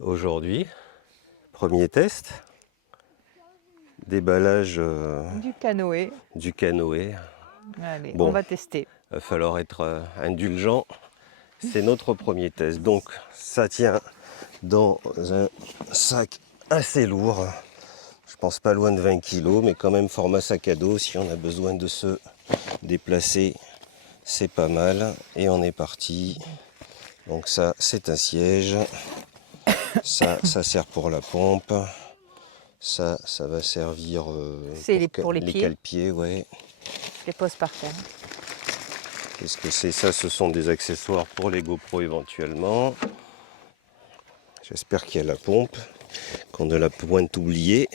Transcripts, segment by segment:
Aujourd'hui, premier test, déballage Du canoë. du canoë. Allez, Bon, on va tester. il va falloir être indulgent. C'est notre premier test. Donc ça tient dans un sac assez lourd. Je pense pas loin de 20 kg, mais quand même format sac à dos. Si on a besoin de se déplacer, c'est pas mal. Et on est parti. Donc ça, c'est un siège. Ça sert pour la pompe. Ça va servir C'est pour les pieds. cale-pieds, ouais. Je les pose par terre. Qu'est-ce que c'est ça? Ce sont des accessoires pour les GoPro éventuellement. J'espère qu'il y a la pompe, qu'on ne l'a point oublié.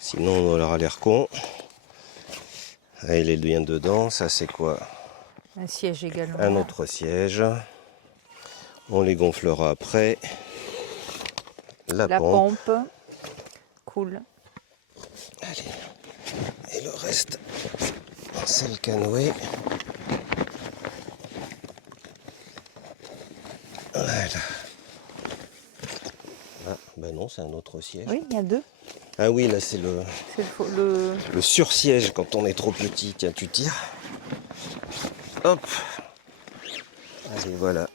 Sinon on aura l'air con. Ah, il est bien dedans. Ça c'est quoi? Un siège également. Un autre siège. On les gonflera après. La pompe. Cool. Allez. Et le reste, c'est le canoë. Voilà. Ah, ben non, c'est un autre siège. Oui, il y a deux. Ah oui, là c'est le sursiège quand on est trop petit. Tiens, tu tires. Hop. Allez, voilà.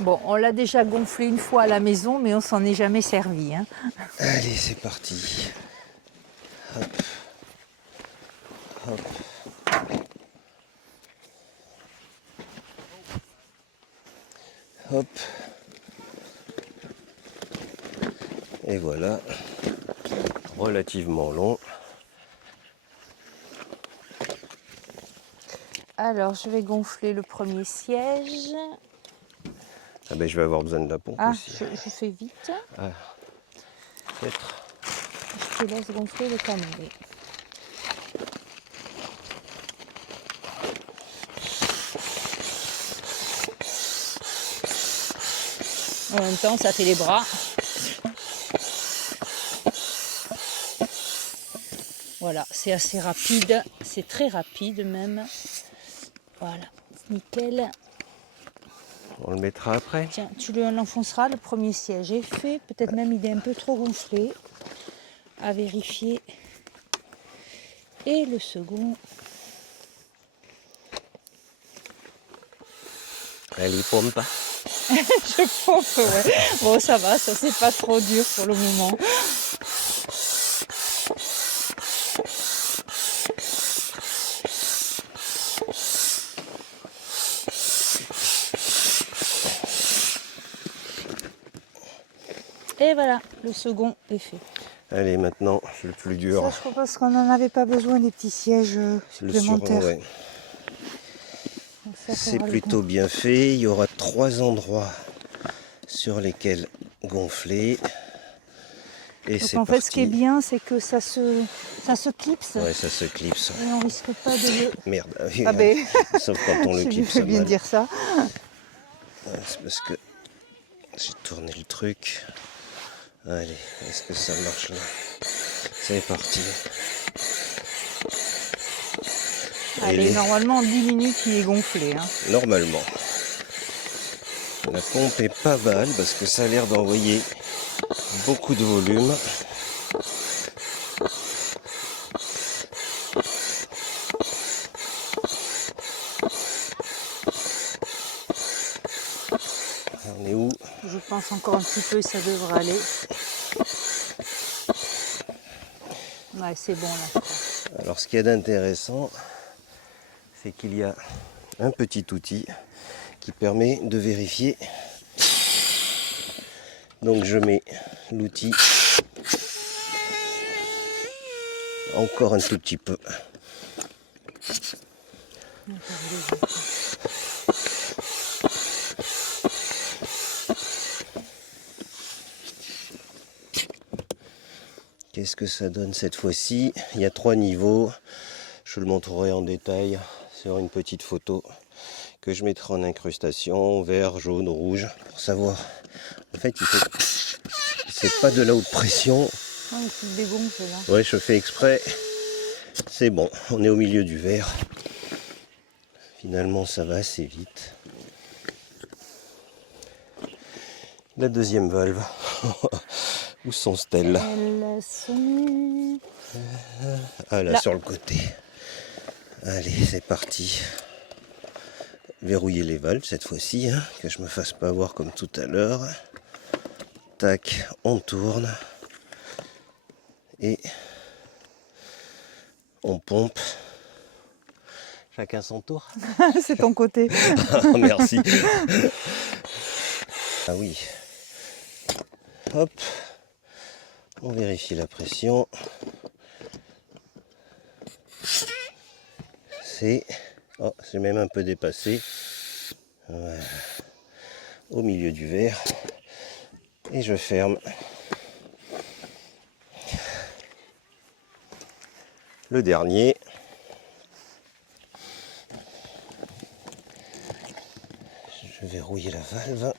Bon, on l'a déjà gonflé une fois à la maison, mais on s'en est jamais servi. Hein. Allez, c'est parti. Hop. Hop. Hop. Et voilà. Relativement long. Alors, je vais gonfler le premier siège. Ah ben je vais avoir besoin de la pompe aussi. Je fais vite. Ah, peut-être. Je te laisse gonfler le canoë. En même temps, ça fait les bras. Voilà, c'est assez rapide. C'est très rapide même. Voilà, nickel. On le mettra après. Tiens, tu l'enfonceras, le premier siège est fait. Peut-être même il est un peu trop gonflé. À vérifier. Et le second. Allez, pompe. Je pompe, ouais. Bon, ça va, ça c'est pas trop dur pour le moment. Et voilà, le second est fait. Allez, maintenant, le plus dur. Ça, je pense qu'on n'en avait pas besoin des petits sièges supplémentaires. Ouais. C'est plutôt bien fait. Il y aura 3 endroits sur lesquels gonfler. Et donc c'est en fait, parti. ce qui est bien, c'est que ça se clipse. Ouais, ça se clipse. Et on risque pas de le... Merde. Ah ben, Sauf quand on le clipse. je viens de dire ça. Ouais, c'est parce que j'ai tourné le truc. Allez, est-ce que ça marche là? C'est parti. Allez, normalement en 10 minutes il est gonflé. Hein. Normalement. La pompe est pas mal parce que ça a l'air d'envoyer beaucoup de volume. On est où? Je pense encore un petit peu et ça devrait aller. Ouais, c'est bon là. Alors ce qu'il y a d'intéressant, c'est qu'il y a un petit outil qui permet de vérifier. Donc je mets l'outil encore un tout petit peu. Qu'est-ce que ça donne cette fois-ci? Il y a 3 niveaux. Je le montrerai en détail sur une petite photo que je mettrai en incrustation, vert, jaune, rouge, pour savoir. En fait, c'est pas de la haute pression. Ouais, il dégonfle là. Ouais, je fais exprès. C'est bon, on est au milieu du vert. Finalement, ça va assez vite. La deuxième valve. Où sont-elles? Elles sont... Ah là, Là. sur le côté. Allez, c'est parti. Verrouiller les valves cette fois-ci, hein, que je me fasse pas voir comme tout à l'heure. Tac, on tourne. Et on pompe. Chacun son tour. C'est ton côté. Merci. Ah oui. Hop. On vérifie la pression. C'est... Oh, c'est même un peu dépassé. Voilà. Au milieu du verre. Et je ferme. Le dernier. Je vais rouiller la valve.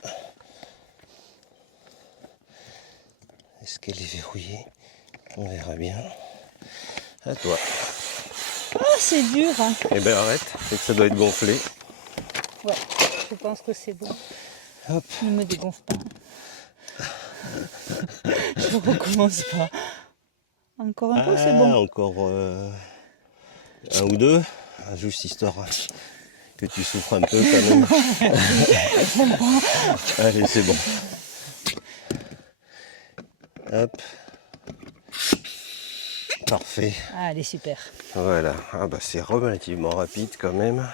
Est-ce qu'elle est verrouillée? On verra bien. À toi. Ah, c'est dur. Hein. Eh ben arrête, c'est que ça doit être gonflé. Ouais, je pense que c'est bon. Hop. Ne me dégonfle pas. Je recommence pas. Encore un peu, c'est bon. Encore un ou deux. Ah, juste histoire que tu souffres un peu quand même. Allez, c'est bon. Hop. Parfait. Ah, elle est super. Voilà. Ah bah c'est relativement rapide quand même.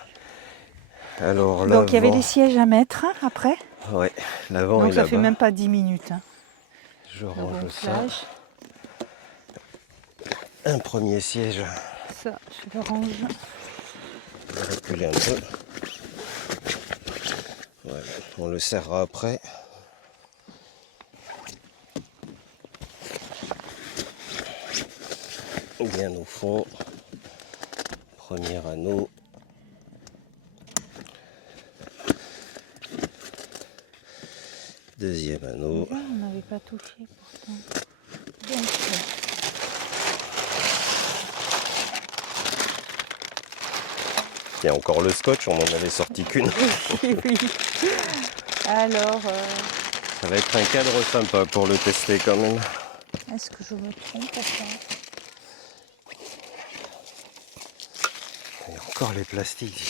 Alors là. Donc il y avait des sièges à mettre hein, après. Ouais, l'avant Donc est ça là-bas. fait même pas 10 minutes. Hein. Je Le range ça. gonflage. Un premier siège. Ça, je le range. Je vais reculer un peu. Voilà. On le serrera après. Bien au fond. Premier anneau. Deuxième anneau. Là, on n'avait pas touché pourtant. Donc, Il y a encore le scotch, on n'en avait sorti qu'une. oui. Alors, Ça va être un cadre sympa pour le tester quand même. est-ce que je me trompe ou pas? Il y a encore les plastiques.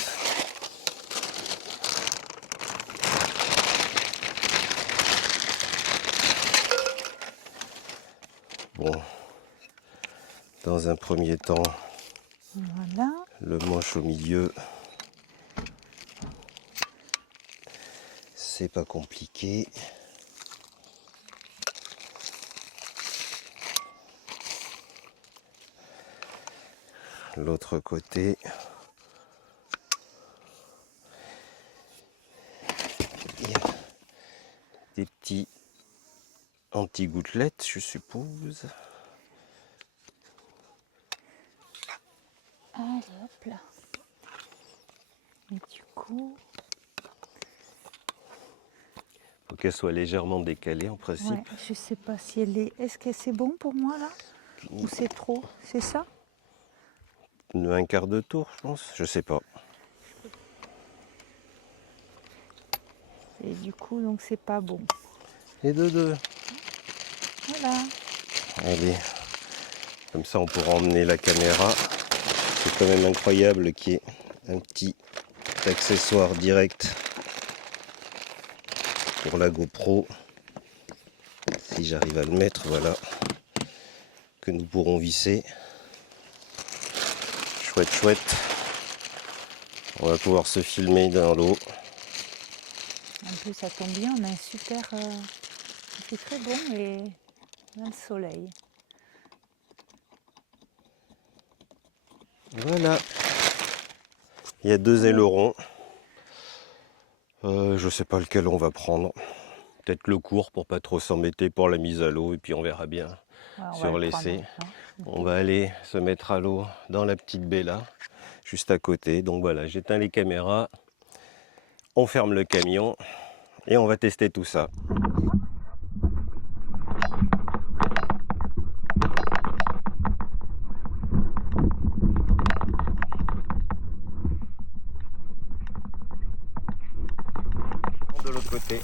Bon, dans un premier temps, Voilà. le manche au milieu, c'est pas compliqué. L'autre côté, il y a des petits anti-gouttelettes, je suppose. Allez, hop là. Et du coup, Faut qu'elle soit légèrement décalée en principe. ouais, je sais pas si elle est... Est-ce que c'est bon pour moi là? Ou c'est trop? C'est ça? Un quart de tour, je pense. Je sais pas. Et du coup, donc c'est pas bon. Et deux. Voilà. Allez. Comme ça, on pourra emmener la caméra. C'est quand même incroyable qu'il y ait un petit accessoire direct pour la GoPro. Si j'arrive à le mettre, voilà. Que nous pourrons visser. Chouette. On va pouvoir se filmer dans l'eau. En plus, ça tombe bien, on a un super... il fait très bon et on a le soleil. Voilà. Il y a deux ailerons. Je sais pas lequel on va prendre. Peut-être le court pour pas trop s'embêter pour la mise à l'eau et puis on verra bien Ouais, on va sur le l'essai. prendre, hein. On va aller se mettre à l'eau dans la petite baie là, juste à côté. Donc voilà, j'éteins les caméras, on ferme le camion et on va tester tout ça. De l'autre côté.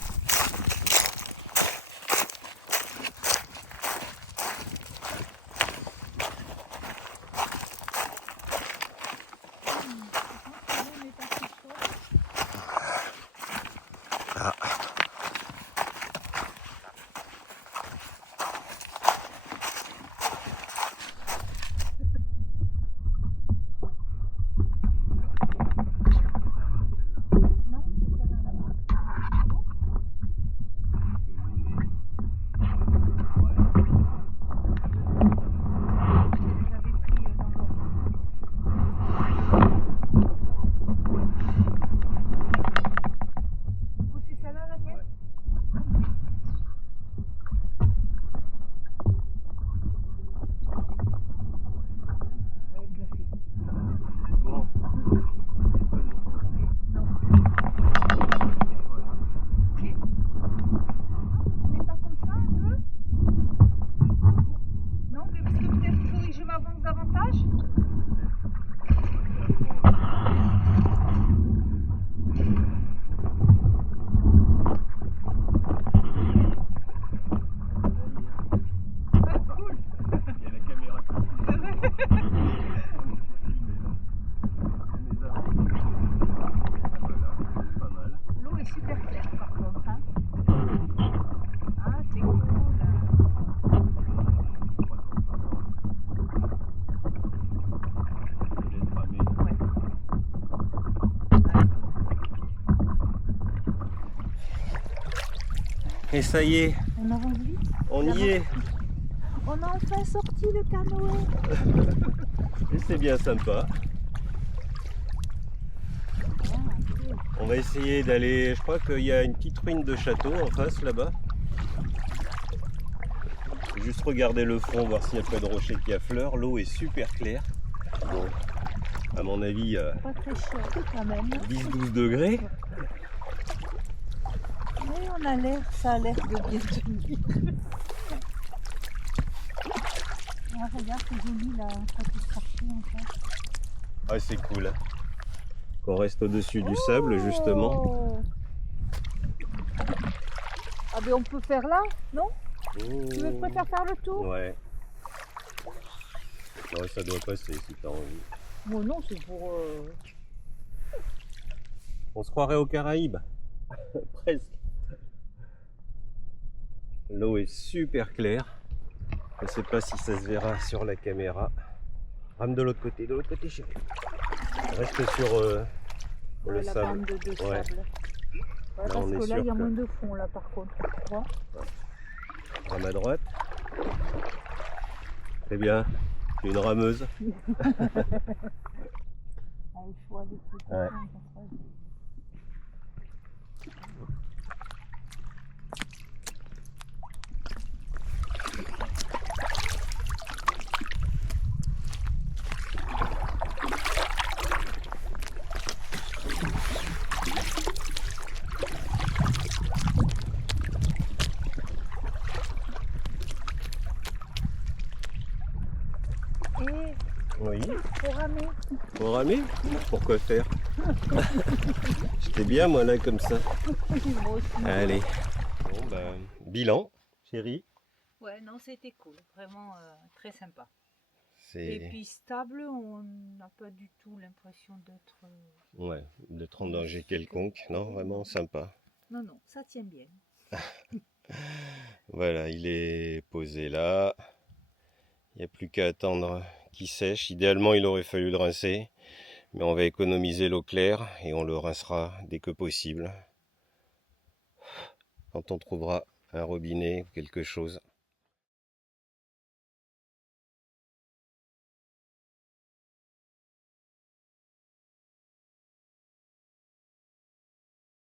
Et ça y est, On avance vite. on y est. On a enfin sorti le canoë. Et c'est bien sympa. Ah, cool. On va essayer d'aller, je crois qu'il y a une petite ruine de château en face là-bas. Juste regarder le fond, voir s'il n'y a pas de rocher qui affleure. L'eau est super claire. Bon, à mon avis, Pas très chaud quand même. 10-12 degrés. Mais on a l'air, ça a l'air de bien tenir. Ah, regarde, c'est joli là, petite partie en fait. Ah, c'est cool. Qu'on reste au-dessus du sable, justement. Oh. Ah ben on peut faire là, non? Tu veux préférer faire le tour? Ouais. Ouais, ça doit passer si t'as envie. Bon non, c'est pour... On se croirait aux Caraïbes. Presque. L'eau est super claire. Je ne sais pas si ça se verra sur la caméra. Rame de l'autre côté chérie. Reste sur le la sable. bande de Ouais. sable. Ouais, Là, parce on est que là, sûr il y a que- moins de fond là par contre, tu vois. Rame à droite. Très bien. Tu es une rameuse. Ah, il faut aller plus Ouais. loin, comme ça. Et Oui. faut ramer. Pour ramer? Pourquoi faire? J'étais bien moi là comme ça. Moi aussi. Allez. Bon bah, bilan, chérie. Ouais, non, c'était cool. Vraiment très sympa. Et C'est puis stable, on n'a pas du tout l'impression d'être... ouais, d'être en danger quelconque. Non, vraiment sympa. Non, non, ça tient bien. Voilà, il est posé là. Il n'y a plus qu'à attendre qu'il sèche. Idéalement, il aurait fallu le rincer. Mais on va économiser l'eau claire et on le rincera dès que possible. Quand on trouvera un robinet ou quelque chose.